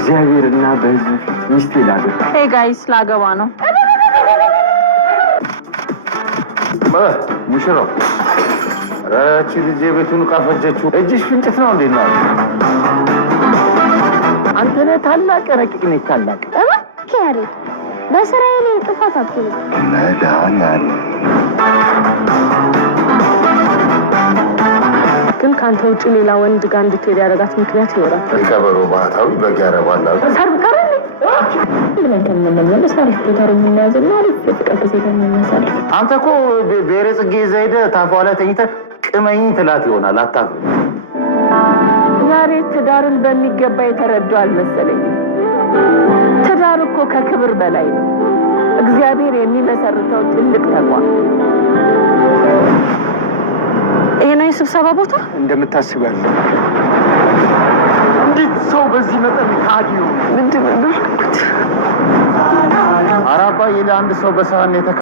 በእግዚአብሔርና በሕዝብ ሚስቴ ላገባ። ሄይ ጋይስ ላገባ ነው። ሙሽራው ረቺ ልጅ ቤቱን ቃፈጀችው። እጅሽ ፍንጭት ነው እንዴ? ነው አንተ ነህ ታላቅ፣ ረቂቅ ነህ ታላቅ። ኪያሪ በስራዬ ላይ ጥፋት አትልም። መዳኛል ግን ካንተ ውጪ ሌላ ወንድ ጋር እንድትሄድ ያደረጋት ምክንያት ይኖራል። የቀበሮ ባህታዊ በግ ያረባል። ሰርብ ቀረ ብለን ከምንመለስ አሪፍ ቦታ የምናያዝና አሪፍ የፍቅር ጊዜ የምናሳልፍ። አንተ እኮ ብሔረ ጽጌ ይዘህ ሄደህ ታፏ ላይ ተኝተህ ቅመኝ ትላት ይሆናል። አታፍ ዛሬ ትዳርን በሚገባ የተረዳው አልመሰለኝም። ትዳር እኮ ከክብር በላይ ነው። እግዚአብሔር የሚመሰርተው ትልቅ ተቋም። ይሄ ነው የስብሰባ ቦታ እንደምታስብ ያለ እንዴት ሰው በዚህ መጠን ካዲ ነው? ምንድን ነው? አራባ የለ አንድ ሰው በሰሃን